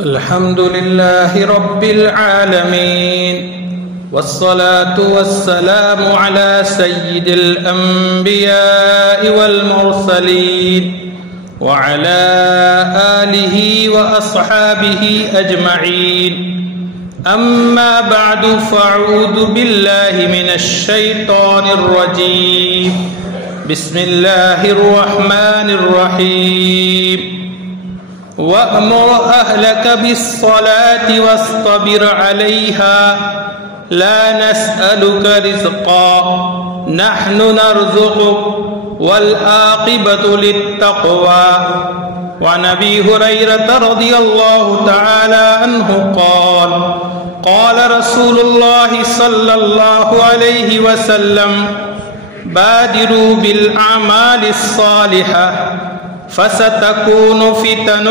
الحمد لله رب العالمين والصلاة والسلام على سيد الأنبياء والمرسلين وعلى آله وأصحابه أجمعين. أما بعد فأعوذ بالله من الشيطان الرجيم. بسم الله الرحمن الرحيم. وأمر أهلك بالصلاة واصطبر عليها لا نسألك رزقا نحن نرزقك والعاقبة للتقوى. وعن أبي هريرة رضي الله تعالى عنه قال قال رسول الله صلى الله عليه وسلم بادروا بالأعمال الصالحة فستكون فتن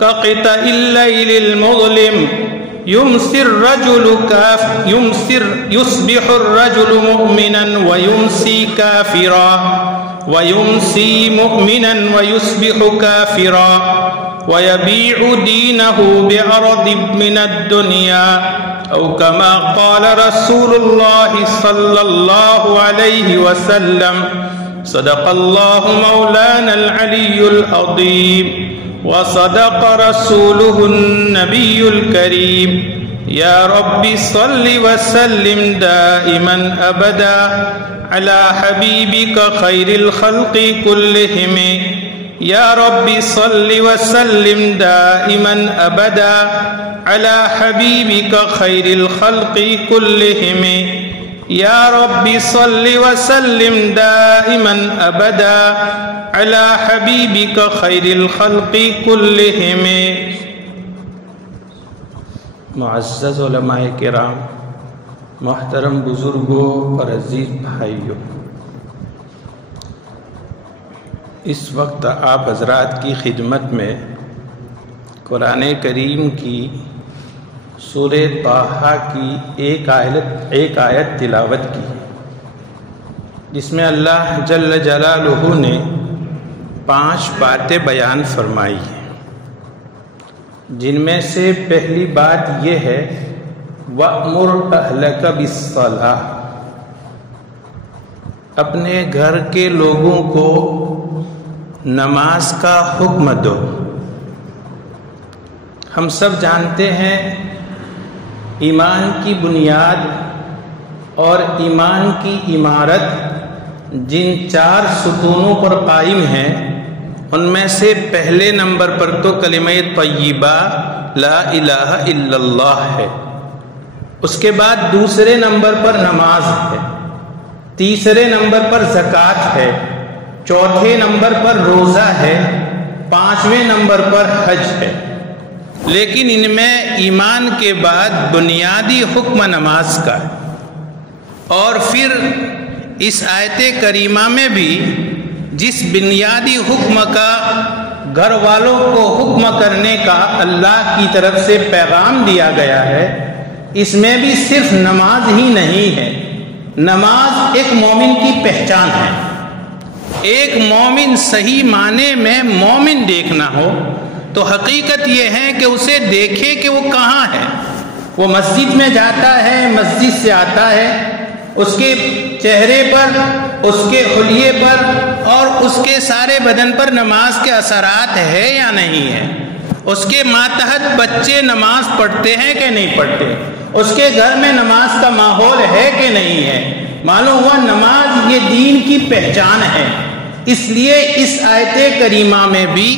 كقطع الليل المظلم يصبح الرجل مؤمنا ويمسي كافرا ويمسي مؤمنا ويصبح كافرا ويبيع دينه بعرض من الدنيا أو كما قال رسول الله صلى الله عليه وسلم. صدق الله مولانا العلي العظيم وصدق رسوله النبي الكريم. يا رب صل وسلم دائما أبدا على حبيبك خير الخلق كلهم. يا رب صل وسلم دائما أبدا على حبيبك خير الخلق كلهم. يا رب صل وسلم دائما أبدا على حبيبك خير الخلق كلهم. معزز علماء کرام، محترم بزرگوں اور عزیز بھائیوں، اس وقت آپ حضرات کی خدمت میں قرآن کریم کی سورہ طٰہٰ کی ایک آیت تلاوت کی، جس میں اللہ جل جلالہ نے 5 باتیں بیان فرمائی ہیں، جن میں سے پہلی بات یہ ہے وَأْمُرْ أَهْلَكَ بِالصَّلَاةِ، اپنے گھر کے لوگوں کو نماز کا حکم دو. ہم سب جانتے ہیں ایمان کی بنیاد اور ایمان کی عمارت جن 4 ستونوں پر قائم ہیں، ان میں سے پہلے نمبر پر تو کلمہ طیبہ لا الہ الا اللہ ہے، اس کے بعد دوسرے نمبر پر نماز ہے، تیسرے نمبر پر زکوٰۃ ہے، چوتھے نمبر پر روزہ ہے، 5ویں نمبر پر حج ہے. لیکن ان میں ایمان کے بعد بنیادی حکم نماز کا ہے. اور پھر اس آیت کریمہ میں بھی جس بنیادی حکم کا گھر والوں کو حکم کرنے کا اللہ کی طرف سے پیغام دیا گیا ہے، اس میں بھی صرف نماز ہی نہیں ہے. نماز ایک مومن کی پہچان ہے. ایک مومن صحیح معنی میں مومن دیکھنا ہو تو حقیقت یہ ہے کہ اسے دیکھے کہ وہ کہاں ہے. وہ مسجد میں جاتا ہے، مسجد سے آتا ہے، اس کے چہرے پر، اس کے حلیے پر اور اس کے سارے بدن پر نماز کے اثرات ہے یا نہیں ہے. اس کے ماتحت بچے نماز پڑھتے ہیں کہ نہیں پڑھتے، اس کے گھر میں نماز کا ماحول ہے کہ نہیں ہے. معلوم ہوا نماز یہ دین کی پہچان ہے. اس لیے اس آیت کریمہ میں بھی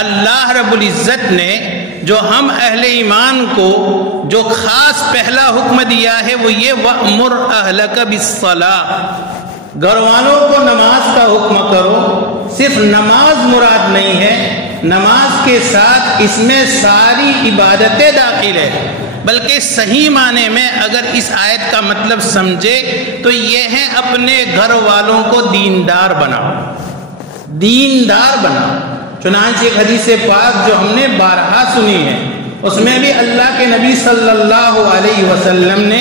اللہ رب العزت نے جو ہم اہل ایمان کو جو خاص پہلا حکم دیا ہے وہ یہ وَأْمُرْ أَهْلَكَ بِالصَّلَاةِ، گھر والوں کو نماز کا حکم کرو. صرف نماز مراد نہیں ہے، نماز کے ساتھ اس میں ساری عبادتیں داخل ہے. بلکہ صحیح معنی میں اگر اس آیت کا مطلب سمجھے تو یہ ہے اپنے گھر والوں کو دیندار بناؤ، دیندار بناؤ. چنانچہ ایک حدیث پاک جو ہم نے بارہا سنی ہے، اس میں بھی اللہ کے نبی صلی اللہ علیہ وسلم نے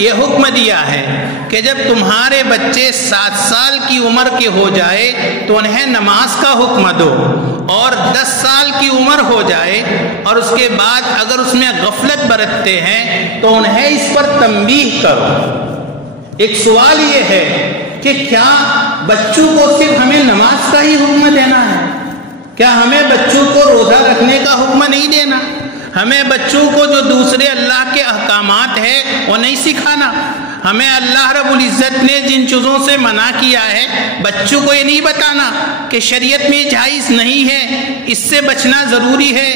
یہ حکم دیا ہے کہ جب تمہارے بچے 7 سال کی عمر کے ہو جائے تو انہیں نماز کا حکم دو، اور 10 سال کی عمر ہو جائے اور اس کے بعد اگر اس میں غفلت برتتے ہیں تو انہیں اس پر تنبیہ کرو۔ ایک سوال یہ ہے کہ کیا بچوں کو صرف ہمیں نماز کا ہی حکم دینا ہے؟ کیا ہمیں بچوں کو روزہ رکھنے کا حکم نہیں دینا؟ ہمیں بچوں کو جو دوسرے اللہ کے احکامات ہیں وہ نہیں سکھانا؟ ہمیں اللہ رب العزت نے جن چیزوں سے منع کیا ہے بچوں کو یہ نہیں بتانا کہ شریعت میں جائز نہیں ہے، اس سے بچنا ضروری ہے،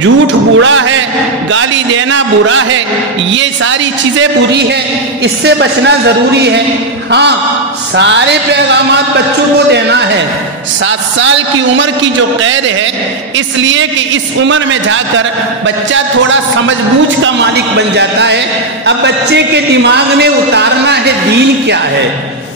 جھوٹ برا ہے، گالی دینا برا ہے، یہ ساری چیزیں بری ہیں، اس سے بچنا ضروری ہے؟ ہاں، سارے پیغامات بچوں کو دینا ہے۔ 7 سال کی عمر کی جو قید ہے، اس لیے کہ اس عمر میں جا کر بچہ تھوڑا سمجھ بوجھ کا مالک بن جاتا ہے۔ اب بچے کے دماغ میں اتارنا ہے دین کیا ہے،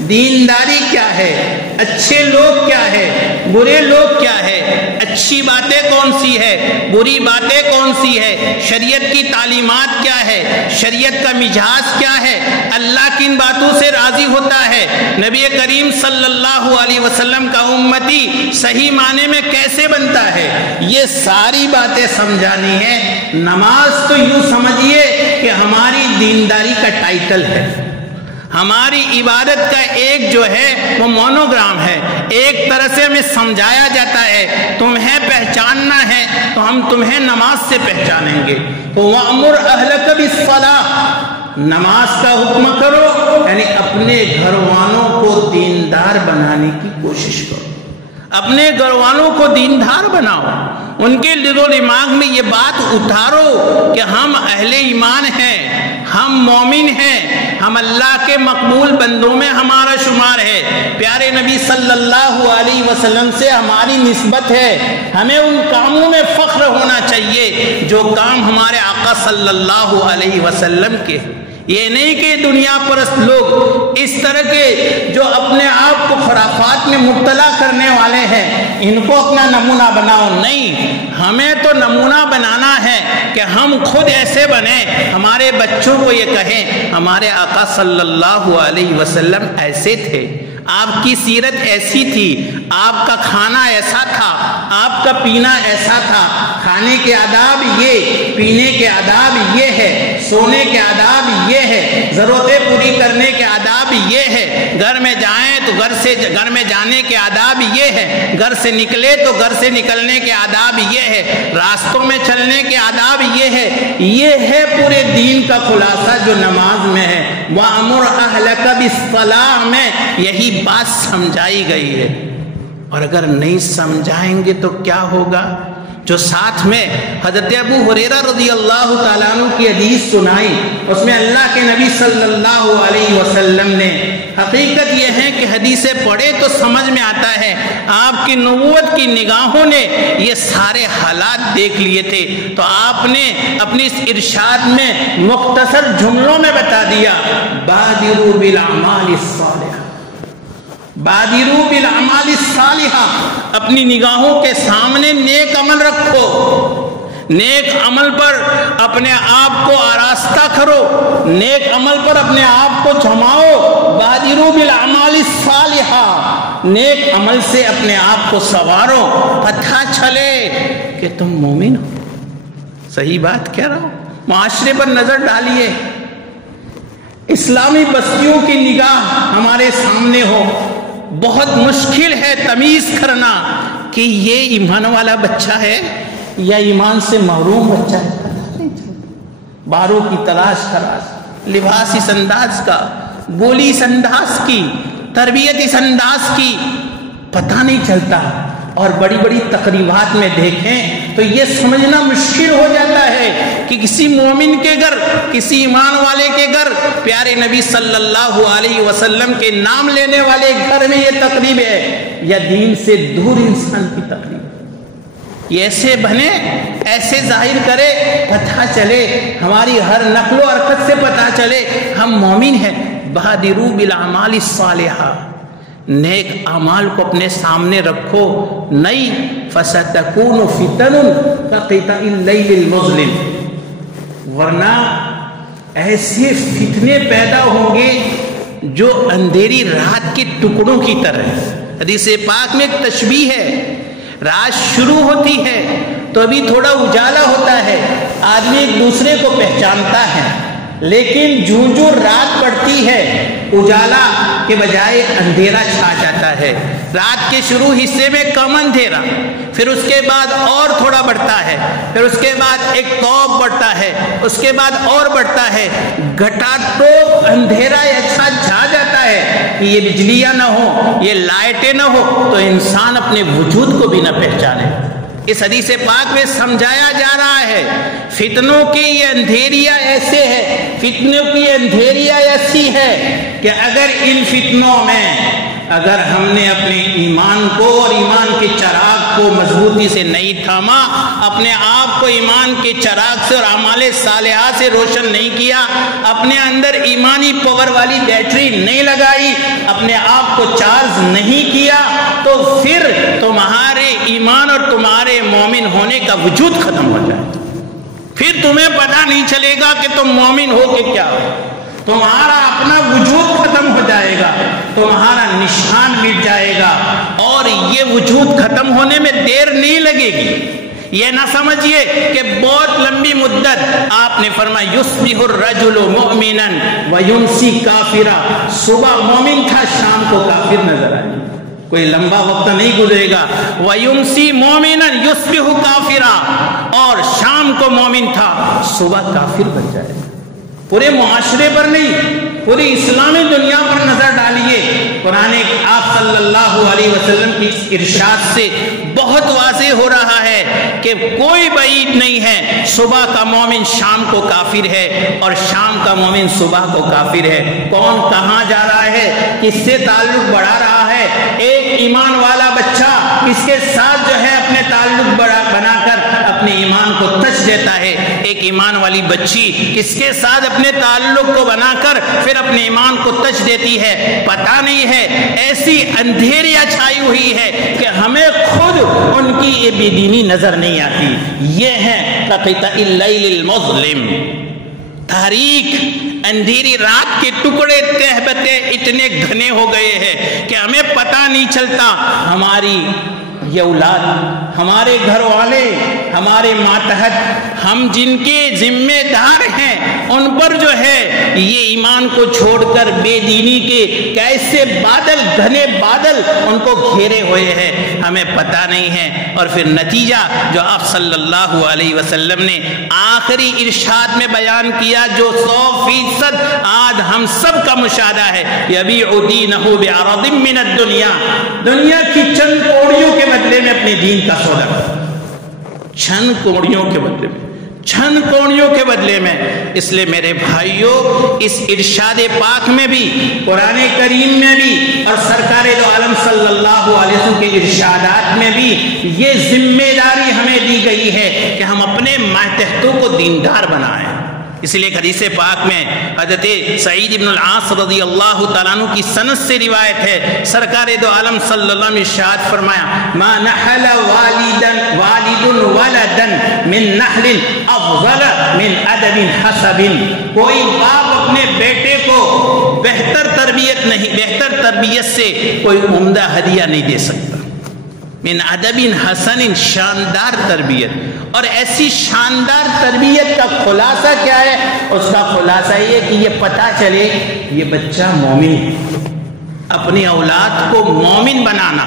دینداری کیا ہے، اچھے لوگ کیا ہے، برے لوگ کیا ہے، اچھی باتیں کون سی ہے، بری باتیں کون سی ہے، شریعت کی تعلیمات کیا ہے، شریعت کا مزاج کیا ہے، اللہ کن باتوں سے راضی ہوتا ہے، نبی کریم صلی اللہ علیہ وسلم کا امتی صحیح معنی میں کیسے بنتا ہے، یہ ساری باتیں سمجھانی ہے۔ نماز تو یوں سمجھیے کہ ہماری دینداری کا ٹائٹل ہے، ہماری عبادت کا ایک جو ہے وہ مونوگرام ہے، ایک طرح سے ہمیں سمجھایا جاتا ہے تمہیں پہچاننا ہے تو ہم تمہیں نماز سے پہچانیں گے۔ تو وَأْمُرْ أَهْلَكَ بِالصَّلَاةِ، نماز کا حکم کرو، یعنی اپنے گھر والوں کو دیندار بنانے کی کوشش کرو، اپنے گھر والوں کو دیندار بناؤ، ان کے دل و دماغ میں یہ بات اتارو کہ ہم اہل ایمان ہیں، ہم مومن ہیں، ہم اللہ کے مقبول بندوں میں ہمارا شمار ہے، پیارے نبی صلی اللہ علیہ وسلم سے ہماری نسبت ہے، ہمیں ان کاموں میں فخر ہونا چاہیے جو کام ہمارے آقا صلی اللہ علیہ وسلم کے۔ یہ نہیں کہ دنیا پرست لوگ اس طرح کے جو اپنے آپ کو خرافات میں مبتلا کرنے والے ہیں ان کو اپنا نمونہ بناؤ، نہیں، ہمیں تو نمونہ بنانا ہے کہ ہم خود ایسے بنیں، ہمارے بچوں کو یہ کہیں ہمارے آقا صلی اللہ علیہ وسلم ایسے تھے، آپ کی سیرت ایسی تھی، آپ کا کھانا ایسا تھا، آپ کا پینا ایسا تھا، کھانے کے آداب یہ، پینے کے آداب یہ ہے، سونے کے آداب یہ ہے، ضرورتیں پوری کرنے کے آداب یہ ہے، گھر میں جائیں تو گھر میں جانے کے آداب یہ ہے، گھر سے نکلے تو گھر سے نکلنے کے آداب یہ ہے، راستوں میں چلنے کے آداب یہ ہے، یہ ہے پورے دین کا خلاصہ جو نماز میں ہے۔ وَأَمُرْ أَهْلَكَ بِالصَّلَاةِ میں یہی بات سمجھائی گئی ہے، اور اگر نہیں سمجھائیں گے تو کیا ہوگا؟ جو ساتھ میں حضرت ابو ہریرہ رضی اللہ تعالیٰ عنہ کی حدیث سنائی، اس میں اللہ کے نبی صلی اللہ علیہ وسلم نے، حقیقت یہ ہے کہ حدیثیں پڑھے تو سمجھ میں آتا ہے آپ کی نبوت کی نگاہوں نے یہ سارے حالات دیکھ لیے تھے، تو آپ نے اپنی اس ارشاد میں مختصر جملوں میں بتا دیا، بادروا بالاعمال الصالحہ، بادروا بالاعمال الصالحہ، اپنی نگاہوں کے سامنے نیک عمل رکھو، نیک عمل پر اپنے آپ کو آراستہ کرو، نیک عمل پر اپنے آپ کو جماؤ، بادروا بالاعمال الصالحہ، نیک عمل سے اپنے آپ کو سنوارو، پتہ چلے کہ تم مومن ہو۔ صحیح بات کہہ رہا ہوں؟ معاشرے پر نظر ڈالیے، اسلامی بستیوں کی نگاہ ہمارے سامنے ہو، بہت مشکل ہے تمیز کرنا کہ یہ ایمان والا بچہ ہے یا ایمان سے محروم بچہ ہے، پتہ نہیں چلتا۔ باروں کی تلاش لباس اس انداز کا، بولی اس انداز کی، تربیت اس انداز کی، پتہ نہیں چلتا، اور بڑی بڑی تقریبات میں دیکھیں تو یہ سمجھنا مشکل ہو جاتا ہے کہ کسی مومن کے گھر، کسی ایمان والے کے گھر، پیارے نبی صلی اللہ علیہ وسلم کے نام لینے والے گھر میں یہ تقریب ہے یا دین سے دور انسان کی تقریب۔ یہ ایسے بنے، ایسے ظاہر کرے، پتہ چلے، ہماری ہر نقل و حرکت سے پتہ چلے ہم مومن ہیں۔ بادروا بالاعمال الصالحہ، نیک اعمال کو اپنے سامنے رکھو، نہیں فَسَتَكُونُ فِتَنٌ كَقِطَعِ اللَّيْلِ الْمُظْلِمِ، ورنہ ایسے فتنے پیدا ہوں گے جو اندھیری رات کے ٹکڑوں کی طرح. حدیث پاک میں ایک تشبیہ ہے، رات شروع ہوتی ہے تو ابھی تھوڑا اجالا ہوتا ہے، آدمی ایک دوسرے کو پہچانتا ہے، لیکن جو رات پڑتی ہے اجالا کے بجائے اندھیرا چھا جاتا ہے. رات کے شروع حصے میں کم اندھیرا، پھر اس کے بعد اور تھوڑا بڑھتا ہے، پھر اس کے بعد ایک توپ بڑھتا ہے، اس کے بعد اور بڑھتا ہے، گھٹا ٹوپ اندھیرا ایسا چھا جاتا ہے کہ یہ بجلیاں نہ ہو، یہ لائٹیں نہ ہو تو انسان اپنے وجود کو بھی نہ پہچانے. اس حدیث پاک میں سمجھایا جا رہا ہے فتنوں کی یہ اندھیریاں ایسے ہے، فتنوں کی اندھیریاں ایسی ہے کہ اگر ان فتنوں میں اگر ہم نے اپنے ایمان کو اور ایمان کے چراغ کو مضبوطی سے نہیں تھاما، اپنے آپ کو ایمان کے چراغ سے اور اعمال صالحہ سے روشن نہیں کیا، اپنے اندر ایمانی پاور والی بیٹری نہیں لگائی، اپنے آپ کو چارج نہیں کیا، تو پھر تمہارے ایمان اور تمہارے مومن ہونے کا وجود ختم ہو جائے. پھر تمہیں پتہ نہیں چلے گا کہ تم مومن ہو کہ کیا ہو. تمہارا اپنا وجود ختم ہو جائے گا، تمہارا نشان مٹ جائے گا. اور یہ وجود ختم ہونے میں دیر نہیں لگے گی. یہ نہ سمجھیے کہ بہت لمبی مدت. آپ نے فرمایا یصبح الرجل مؤمنا ویمسی کافرا، صبح مومن تھا شام کو کافر نظر آئے. کوئی لمبا وقت نہیں گزرے گا. وَيُمْسِي مُؤْمِنًا يُصْبِحُ كَافِرًا، اور شام کو مومن تھا صبح کافر بن جائے. پورے معاشرے پر نہیں، پوری اسلامی دنیا پر نظر ڈالیے. قرآن آپ صلی اللہ علیہ وسلم کی اس ارشاد سے بہت واضح ہو رہا ہے کہ کوئی بعید نہیں ہے صبح کا مومن شام کو کافر ہے اور شام کا مومن صبح کو کافر ہے. کون کہاں جا رہا ہے، کس سے تعلق بڑھا رہا ہے. ایک ایمان والا بچہ اس کے ساتھ جو ہے اپنے تعلق بنا کر اپنے ایمان کو تج دیتا ہے. ایک ایمان والی بچی کس کے ساتھ اپنے تعلق کو بنا کر پھر اپنے ایمان کو تج دیتی ہے. پتہ نہیں ہے، ایسی اندھیریاں چھائی ہوئی ہے کہ ہمیں خود ان کی یہ بے دینی نظر نہیں آتی. یہ ہے قطع اللیل المظلم، تاریک اندھیری رات کے ٹکڑے تہبتے اتنے گھنے ہو گئے ہیں کہ ہمیں پتہ نہیں چلتا ہماری یہ اولاد، ہمارے گھر والے، ہمارے ماتحت، ہم جن کے ذمہ دار ہیں ان پر جو ہے یہ ایمان کو چھوڑ کر بے دینی کے کیسے بادل، گھنے بادل ان کو گھیرے ہوئے ہیں، ہمیں پتہ نہیں ہے. اور پھر نتیجہ جو آپ صلی اللہ علیہ وسلم نے آخری ارشاد میں بیان کیا، جو 100% آج ہم سب کا مشاہدہ ہے، یبیع دینہ بعرض من الدنیا، دنیا کی چند کوڑیوں کے بدلے میں اپنے دین کا سودا، چند کوڑیوں کے بدلے میں، چند کوڑیوں کے بدلے میں. اس لیے میرے بھائیوں، اس ارشاد پاک میں بھی، قرآن کریم میں بھی اور سرکار دو عالم صلی اللہ علیہ وسلم کے ارشادات میں بھی یہ ذمہ داری ہمیں دی گئی ہے کہ ہم اپنے ماتحتوں کو دیندار بنائیں. اس لیے حدیث پاک میں حضرت سعید بن العاص رضی اللہ تعالیٰ عنہ کی سند سے روایت ہے، سرکار دو عالم صلی اللہ علیہ وسلم نے ارشاد فرمایا، ما نحل والد ولدا من نحل افضل من ادب حسب. کوئی باپ اپنے بیٹے کو بہتر تربیت سے کوئی عمدہ ہدیہ نہیں دے سکتا. من ادب حسن، شاندار تربیت. اور ایسی شاندار تربیت کا خلاصہ کیا ہے؟ اس کا خلاصہ یہ کہ یہ پتہ چلے یہ بچہ مومن ہے. اپنی اولاد کو مومن بنانا،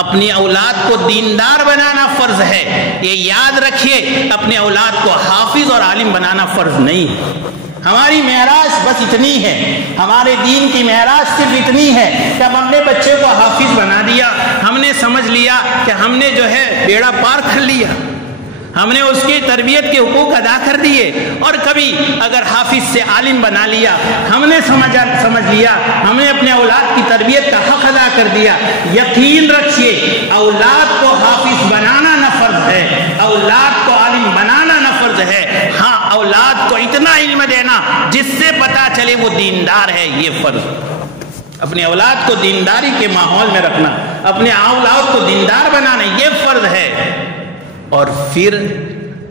اپنی اولاد کو دیندار بنانا فرض ہے. یہ یاد رکھیے، اپنے اولاد کو حافظ اور عالم بنانا فرض نہیں ہے. ہماری معراج بس اتنی ہے، ہمارے دین کی معراج صرف اتنی ہے کہ ہم اپنے بچے کو حافظ بنا دیا، ہم نے سمجھ لیا کہ ہم نے جو ہے بیڑا پار کر لیا، ہم نے اس کی تربیت کے حقوق ادا کر دیے. اور کبھی اگر حافظ سے عالم بنا لیا، ہم نے سمجھ لیا ہم نے اپنے اولاد کی تربیت کا حق ادا کر دیا. یقین رکھیے، اولاد کو حافظ بنانا نہ فرض ہے، اولاد کو عالم بنانا نہ فرض ہے. ہاں، اولاد کو اتنا علم دینا جس سے پتا چلے وہ دیندار ہے، یہ فرض. اپنے اولاد کو دینداری کے ماحول میں رکھنا، اپنے اولاد کو دیندار بنانا، یہ فرض ہے. اور پھر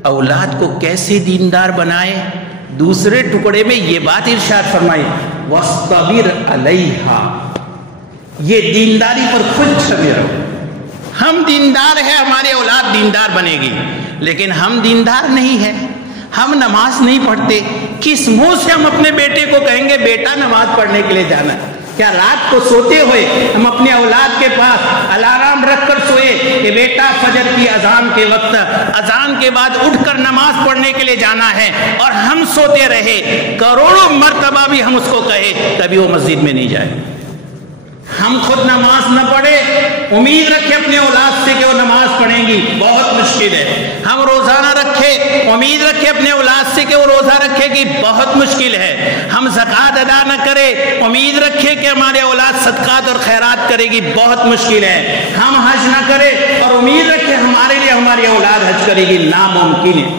اولاد کو کیسے دیندار بنائے؟ دوسرے ٹکڑے میں یہ بات ارشاد فرمائی وَاصْطَبِرْ عَلَيْهَا، یہ دینداری پر خود چھپے رہو. ہم دیندار ہیں، ہماری اولاد دیندار بنے گی، لیکن ہم دیندار نہیں ہیں، ہم نماز نہیں پڑھتے. کس منہ سے ہم اپنے بیٹے کو کہیں گے بیٹا نماز پڑھنے کے لیے جانا ہے؟ کیا رات کو سوتے ہوئے ہم اپنے اولاد کے پاس الارم رکھ کر سوئے کہ بیٹا فجر کی اذان کے وقت اذان کے بعد اٹھ کر نماز پڑھنے کے لیے جانا ہے، اور ہم سوتے رہے؟ کروڑوں مرتبہ بھی ہم اس کو کہے کبھی وہ مسجد میں نہیں جائے. ہم خود نماز نہ پڑھے، امید رکھے اپنے اولاد سے کہ وہ نماز پڑھیں گی، بہت مشکل ہے. ہم روزانہ رکھے، امید رکھے اپنے اولاد سے کہ وہ روزہ رکھے گی، بہت مشکل ہے. ہم زکوٰۃ ادا نہ کرے، امید رکھے کہ ہمارے اولاد صدقات اور خیرات کرے گی، بہت مشکل ہے. ہم حج نہ کرے اور امید رکھے ہمارے لیے ہماری اولاد حج کرے گی، ناممکن ہے،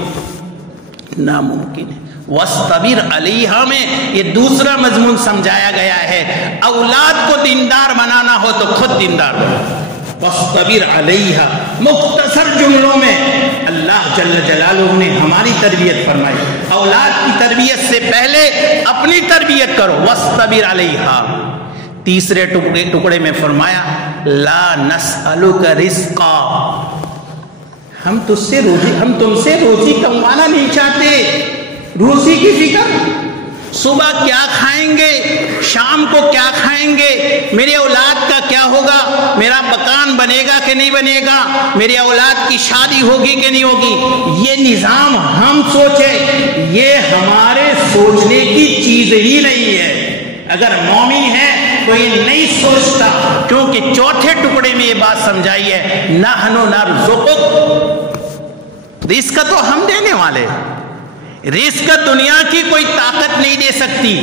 ناممکن ہے. وَاصْطَبِرْ عَلَيْهَا میں یہ دوسرا مضمون سمجھایا گیا ہے. اولاد کو دیندار بنانا ہو تو خود دیندار بنو. وَاصْطَبِرْ عَلَيْهَا، مختصر جملوں میں اللہ جل جلالہ نے ہماری تربیت فرمائی. اولاد کی تربیت سے پہلے اپنی تربیت کرو. وَاصْطَبِرْ عَلَيْهَا. تیسرے ٹکڑے میں فرمایا لَا نَسْأَلُكَ رِزْقًا، ہم تم سے روزی کمانا نہیں چاہتے. روزی کی فکر، صبح کیا کھائیں گے، شام کو کیا کھائیں گے، میری اولاد کا کیا ہوگا، میرا مکان بنے گا کہ نہیں بنے گا، میری اولاد کی شادی ہوگی کہ نہیں ہوگی، یہ نظام ہم سوچیں، یہ ہمارے سوچنے کی چیز ہی نہیں ہے. اگر مومن ہے تو یہ نہیں سوچتا، کیونکہ چوتھے ٹکڑے میں یہ بات سمجھائی ہے نحن نرزقک، رزق تو ہم دینے والے، رزق دنیا کی کوئی طاقت نہیں دے سکتی.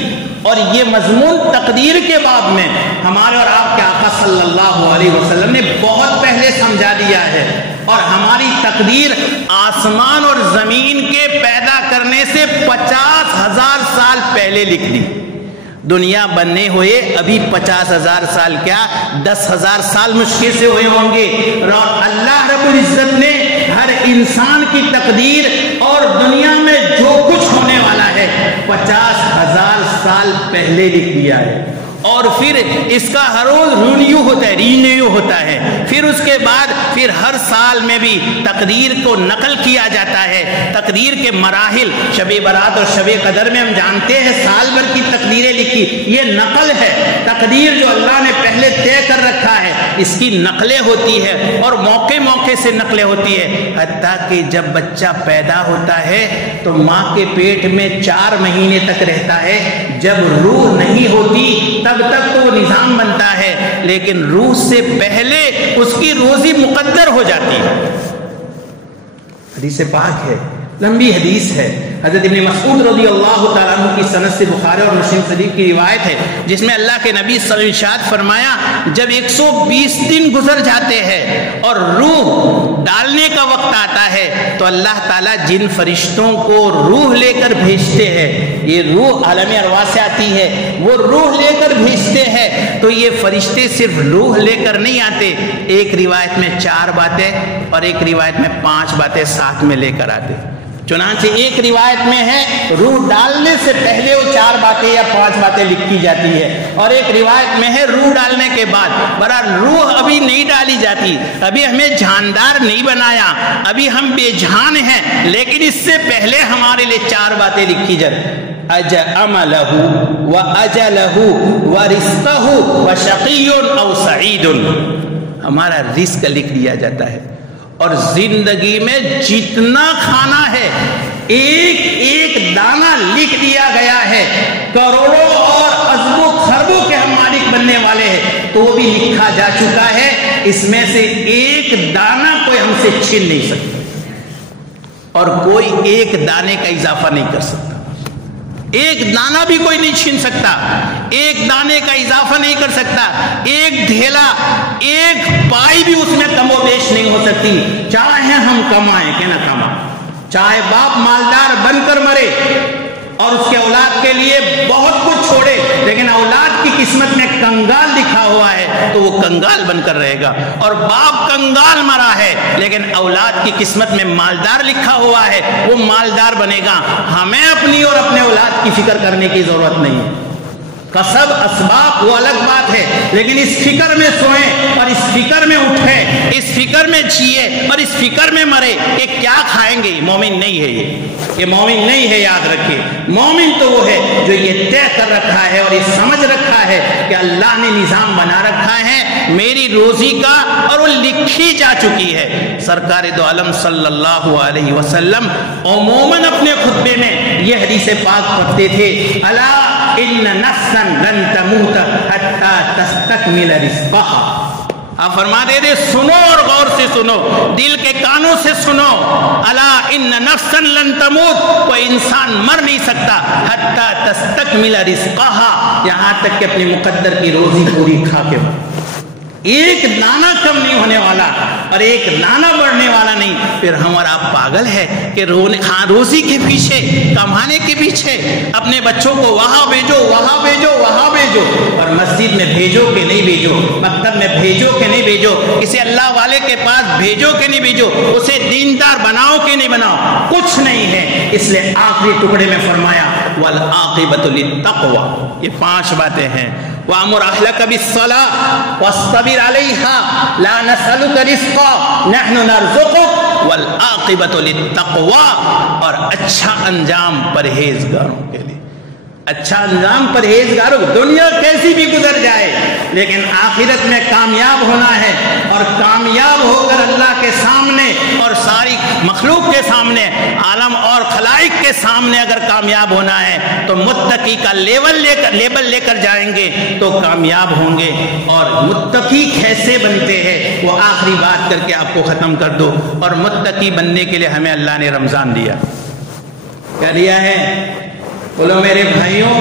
اور یہ مضمون تقدیر کے باب میں ہمارے اور آپ کے آقا صلی اللہ علیہ وسلم نے بہت پہلے سمجھا دیا ہے. اور ہماری تقدیر آسمان اور زمین کے پیدا کرنے سے 50,000 سال پہلے لکھ دی. دنیا بننے ہوئے ابھی 50,000 سال کیا 10,000 سال مشکل سے ہوئے ہوں گے. اور اللہ رب العزت نے ہر انسان کی تقدیر اور دنیا میں جو کچھ ہونے والا ہے 50,000 سال پہلے لکھ دیا ہے. اور پھر اس کا ہر روز رینیو ہوتا ہے. پھر اس کے بعد پھر ہر سال میں بھی تقدیر کو نقل کیا جاتا ہے. تقدیر کے مراحل، شب برات اور شب قدر میں ہم جانتے ہیں سال بھر کی تقدیریں لکھی، یہ نقل ہے. تقدیر جو اللہ نے پہلے طے کر رکھا ہے اس کی نقلیں ہوتی ہے، اور موقع موقع سے نقلیں ہوتی ہے. حتیٰ کہ جب بچہ پیدا ہوتا ہے تو ماں کے پیٹ میں 4 مہینے تک رہتا ہے. جب روح نہیں ہوتی تب تک تو وہ نظام بنتا ہے، لیکن روح سے پہلے اس کی روزی مقدر ہو جاتی ہے. حدیث پاک ہے، لمبی حدیث ہے. حضرت ابن مسعود رضی اللہ تعالیٰ عنہ کی سند سے بخاری اور مسلم شریف کی روایت ہے، جس میں اللہ کے نبی صلی اللہ علیہ وسلم ارشاد فرمایا جب 120 دن گزر جاتے ہیں اور روح ڈالنے کا وقت آتا ہے تو اللہ تعالیٰ جن فرشتوں کو روح لے کر بھیجتے ہیں، یہ روح عالم ارواح سے آتی ہے، وہ روح لے کر بھیجتے ہیں، تو یہ فرشتے صرف روح لے کر نہیں آتے. ایک روایت میں 4 باتیں اور ایک روایت میں 5 باتیں ساتھ میں لے کر آتے. چنانچہ ایک روایت میں ہے روح ڈالنے سے پہلے وہ 4 باتیں یا 5 باتیں لکھی جاتی ہے، اور ایک روایت میں ہے روح ڈالنے کے بعد. برحال روح ابھی نہیں ڈالی جاتی، ابھی ہمیں جاندار نہیں بنایا، ابھی ہم بے جان ہیں، لیکن اس سے پہلے ہمارے لیے 4 باتیں لکھی جاتی. عملہ وأجلہ ورزقہ وشقی او سعید، ہمارا رزق لکھ دیا جاتا ہے، اور زندگی میں جتنا کھانا ہے ایک ایک دانہ لکھ دیا گیا ہے. کروڑوں اور اربوں خربوں کے ہم مالک بننے والے ہیں تو وہ بھی لکھا جا چکا ہے. اس میں سے ایک دانہ کوئی ہم سے چھین نہیں سکتا، اور کوئی ایک دانے کا اضافہ نہیں کر سکتا. ایک دانہ بھی کوئی نہیں چھین سکتا، ایک دانے کا اضافہ نہیں کر سکتا. ایک ڈھیلا، ایک پائی بھی اس میں کم و بیش نہیں ہو سکتی. چاہے ہم کمائیں کہ نہ کمائیں، چاہے باپ مالدار بن کر مرے، اور اس کے اولاد کے لیے بہت کچھ چھوڑے، لیکن اولاد کی قسمت میں کنگال لکھا ہوا ہے تو وہ کنگال بن کر رہے گا، اور باپ کنگال مرا ہے لیکن اولاد کی قسمت میں مالدار لکھا ہوا ہے، وہ مالدار بنے گا۔ ہمیں اپنی اور اپنے اولاد کی فکر کرنے کی ضرورت نہیں ہے۔ کسب اسباب وہ الگ بات ہے، لیکن اس فکر میں سوئیں اور اس فکر میں اٹھیں، اس فکر میں جیے اور اس فکر میں مرے کہ کیا کھائیں گے۔ مومن نہیں ہے یہ مومن نہیں ہے، یاد رکھیے۔ مومن تو وہ ہے جو یہ طے کر رکھا ہے اور یہ سمجھ رکھا ہے کہ اللہ نے نظام بنا رکھا ہے میری روزی کا، اور وہ لکھی جا چکی ہے۔ سرکار دو عالم صلی اللہ علیہ وسلم عموماً اپنے خطبے میں یہ حدیث پاک پڑھتے تھے، الا ان نفسا لن تموت حتى تستكمل رزقها۔ آپ فرماتے تھے سنو اور غور سے سنو، دل کے کانوں سے سنو، الا ان نفسا لن تموت، کوئی انسان مر نہیں سکتا حتى تستكمل رزقها، یہاں تک کہ اپنی مقدر کی روزی پوری کھا کے، ایک دانہ کم نہیں ہونے والا اور ایک دانہ بڑھنے والا نہیں۔ پھر ہم اور آپ پاگل ہے کہ روزی کے پیچھے، کمانے کے پیچھے، اپنے بچوں کو وہاں بھیجو وہاں بھیجو وہاں بھیجو، اور مسجد میں بھیجو کہ نہیں بھیجو، مکتب میں بھیجو کہ نہیں بھیجو، کسی اللہ والے کے پاس بھیجو کہ نہیں بھیجو، اسے دیندار بناؤ کہ نہیں بناؤ، کچھ نہیں ہے۔ اس لیے آخری ٹکڑے میں فرمایا والعاقبۃ للتقوی، یہ 5 باتیں ہیں۔ وَأَمُرْ أَهْلَكَ بِالصَّلَاةِ وَاصْطَبِرْ عَلَيْهَا لَا نَسْأَلُكَ رِزْقًا نَحْنُ نَرْزُقُكَ وَالْعَاقِبَةُ لِلتَّقْوَىٰ، اور اچھا انجام پرہیزگاروں کے لیے۔ اچھا انجام پرہیزگاروں، دنیا کیسی بھی گزر جائے لیکن آخرت میں کامیاب ہونا ہے، اور کامیاب ہو کر اللہ کے سامنے اور ساری مخلوق کے سامنے، عالم اور خلائق کے سامنے اگر کامیاب ہونا ہے تو متقی کا لیبل لے کر جائیں گے تو کامیاب ہوں گے۔ اور متقی کیسے بنتے ہیں وہ آخری بات کر کے آپ کو ختم کر دو۔ اور متقی بننے کے لیے ہمیں اللہ نے رمضان دیا، کیا دیا ہے؟ بولو میرے بھائیوں،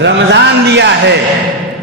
رمضان دیا ہے۔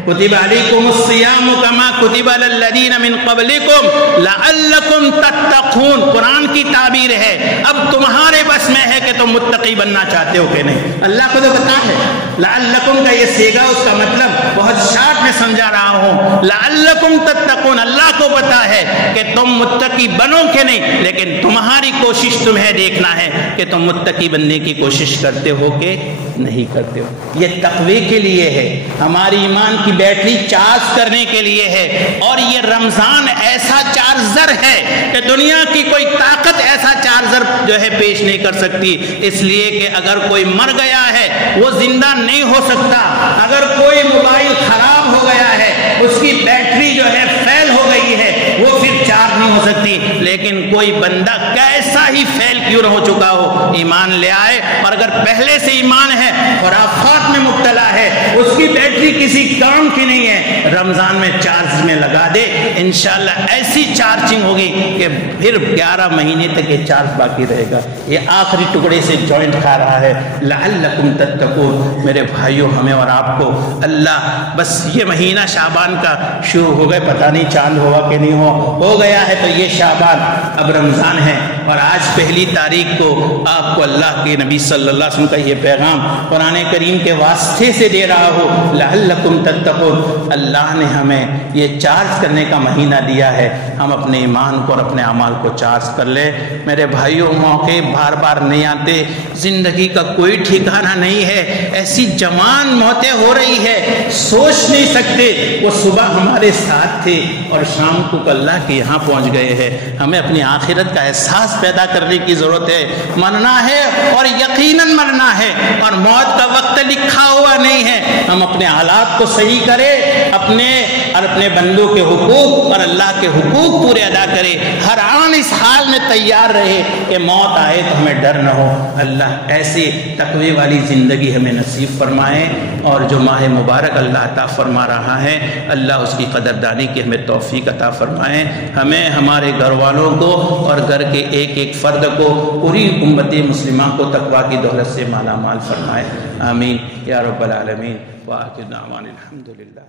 کتب علیکم الصیام کما کتب علی الذین من قبلکم لعلکم تتقون، قرآن کی تعبیر ہے۔ اب تمہارے بس میں ہے کہ تم متقی بننا چاہتے ہو کہ نہیں، اللہ کو تو پتا ہے۔ لعلکم کا یہ صیغہ، اس کا مطلب بہت شارٹ میں سمجھا رہا ہوں، لعلکم تتقون، اللہ کو پتا ہے کہ تم متقی بنو کہ نہیں، لیکن تمہاری کوشش تمہیں دیکھنا ہے کہ تم متقی بننے کی کوشش کرتے ہو کہ نہیں کرتے ہو۔ یہ تقوی کے لیے ہے، ہماری ایمان کی بیٹری چارج کرنے کے لیے ہے، اور یہ رمضان ایسا چارجر ہے کہ دنیا کی کوئی طاقت ایسا چارجر جو ہے پیش نہیں کر سکتی۔ اس لیے کہ اگر کوئی مر گیا ہے وہ زندہ نہیں ہو سکتا، اگر کوئی موبائل خراب ہو گیا ہے، اس کی بیٹری جو ہے فیل ہو گئی ہے، وہ پھر چارج نہیں ہو سکتی، لیکن کوئی بندہ کیسا ہی فیل کیوں نہ ہو چکا ہو، ایمان لے آئے، اور اگر پہلے سے ایمان ہے، خرافات میں مبتلا ہے، اس کی بیٹری کسی کام کی نہیں ہے، رمضان میں چارج میں لگا دے، انشاءاللہ ایسی چارجنگ ہوگی کہ پھر 11 مہینے تک یہ چارج باقی رہے گا۔ یہ آخری ٹکڑے سے جوائنٹ کھا رہا ہے، لعلکم تتقون۔ میرے بھائیوں، ہمیں اور آپ کو اللہ، بس یہ مہینہ شعبان کا شروع ہو گئے، پتہ نہیں چاند ہوا کہ نہیں ہو گیا ہے تو یہ شعبان، اب رمضان ہے، اور آج 1 تاریخ کو آپ کو اللہ کے نبی صلی اللہ علیہ وسلم کا یہ پیغام قرآن کریم کے واسطے سے دے رہا ہو، لعلکم تتقون۔ اللہ نے ہمیں یہ چارج کرنے کا مہینہ دیا ہے، ہم اپنے ایمان کو اور اپنے اعمال کو چارج کر لیں۔ میرے بھائیوں، موقع بار بار نہیں آتے، زندگی کا کوئی ٹھکانہ نہیں ہے، ایسی جوان موتیں ہو رہی ہے، سوچ نہیں سکتے۔ وہ صبح ہمارے ساتھ تھے اور شام کو اللہ کے یہاں پہنچ گئے ہیں۔ ہمیں اپنی آخرت کا احساس پیدا کرنے کی ضرورت ہے، مرنا ہے اور یقیناً مرنا ہے، اور موت کا وقت لکھا ہوا نہیں ہے۔ ہم اپنے حالات کو صحیح کرے، اپنے اور اپنے بندوں کے حقوق اور اللہ کے حقوق پورے ادا کرے، ہر آن اس حال میں تیار رہے کہ موت آئے تو ہمیں ڈر نہ ہو۔ اللہ ایسی تقوی والی زندگی ہمیں نصیب فرمائے، اور جو ماہ مبارک اللہ عطا فرما رہا ہے، اللہ اس کی قدردانی کی ہمیں توفیق عطا فرمائے۔ ہمیں، ہمارے گھر والوں کو اور گھر کے ایک ایک فرد کو، پوری امت مسلمہ کو تقوی کی دولت سے مالا مال فرمائے، آمین یا رب العالمین۔ وآخر دعوانا الحمدللہ۔